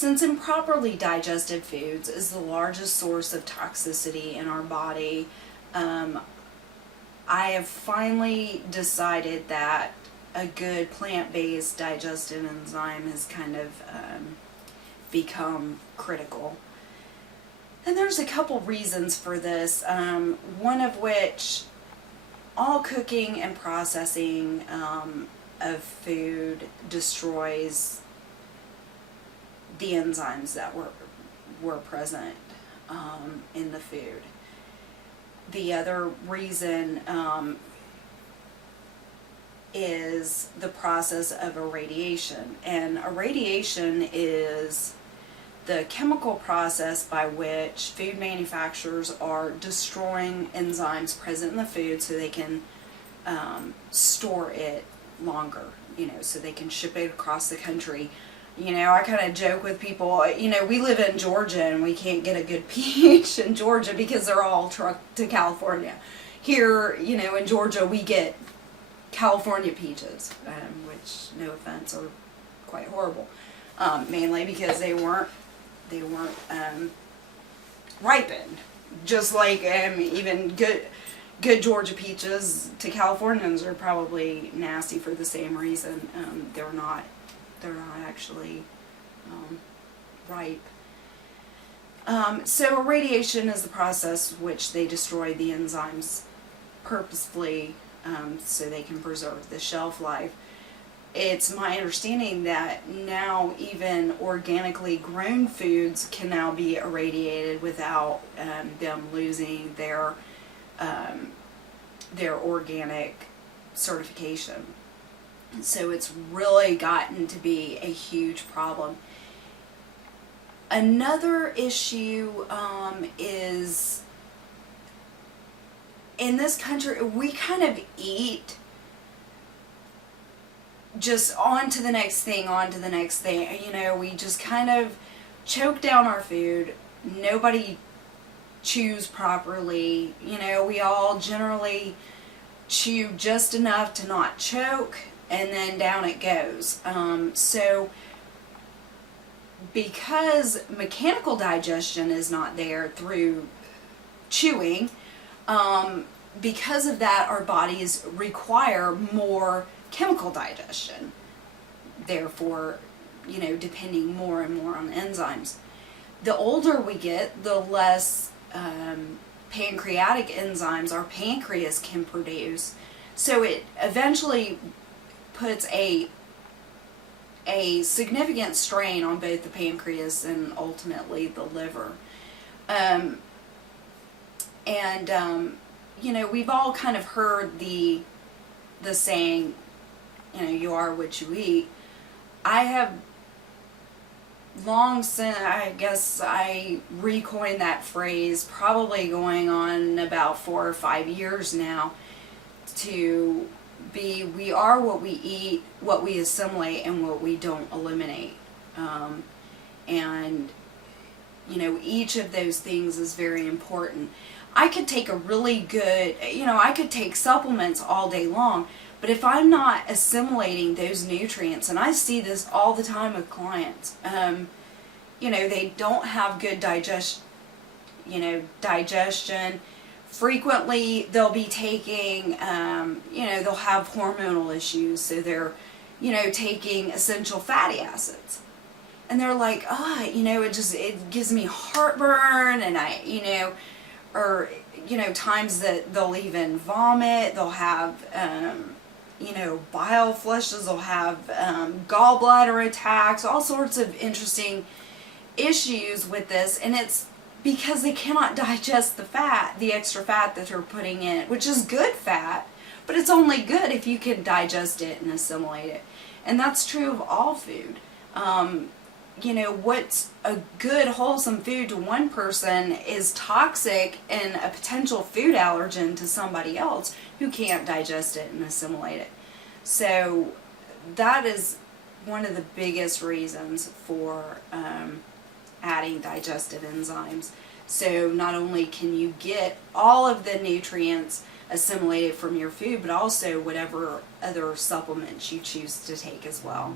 Since improperly digested foods is the largest source of toxicity in our body, I have finally decided that a good plant-based digestive enzyme has kind of become critical. And there's a couple reasons for this, one of which all cooking and processing of food destroys the enzymes that were present in the food. The other reason is the process of irradiation. And irradiation is the chemical process by which food manufacturers are destroying enzymes present in the food so they can store it longer, so they can ship it across the country. I kind of joke with people, we live in Georgia and we can't get a good peach in Georgia because they're all trucked to California. Here, in Georgia we get California peaches, which, no offense, are quite horrible, mainly because they weren't ripened. Just like even good Georgia peaches to Californians are probably nasty for the same reason. They're not actually ripe. So irradiation is the process which they destroy the enzymes purposefully so they can preserve the shelf life. It's my understanding that now even organically grown foods can now be irradiated without them losing their organic certification. So it's really gotten to be a huge problem. Another issue is, in this country, we kind of eat just on to the next thing, we just kind of choke down our food. Nobody chews properly. We all generally chew just enough to not choke, and then down it goes. So because mechanical digestion is not there through chewing, because of that, our bodies require more chemical digestion, therefore, depending more and more on enzymes. The older we get, the less pancreatic enzymes our pancreas can produce, so it eventually puts a significant strain on both the pancreas and ultimately the liver. We've all kind of heard the saying, you are what you eat. I have long since, I guess I recoined that phrase, probably going on about 4 or 5 years now, to be, we are what we eat, what we assimilate, and what we don't eliminate. Each of those things is very important. I could take a really good, I could take supplements all day long, but if I'm not assimilating those nutrients, and I see this all the time with clients, they don't have good digestion. Frequently they'll be taking, they'll have hormonal issues, so they're, taking essential fatty acids. And they're like, it gives me heartburn, and times that they'll even vomit, they'll have, bile flushes, they'll have gallbladder attacks, all sorts of interesting issues with this, and it's because they cannot digest the extra fat that they're putting in, which is good fat, but it's only good if you can digest it and assimilate it. And that's true of all food. What's a good wholesome food to one person is toxic and a potential food allergen to somebody else who can't digest it and assimilate it. So that is one of the biggest reasons for adding digestive enzymes. So not only can you get all of the nutrients assimilated from your food, but also whatever other supplements you choose to take as well.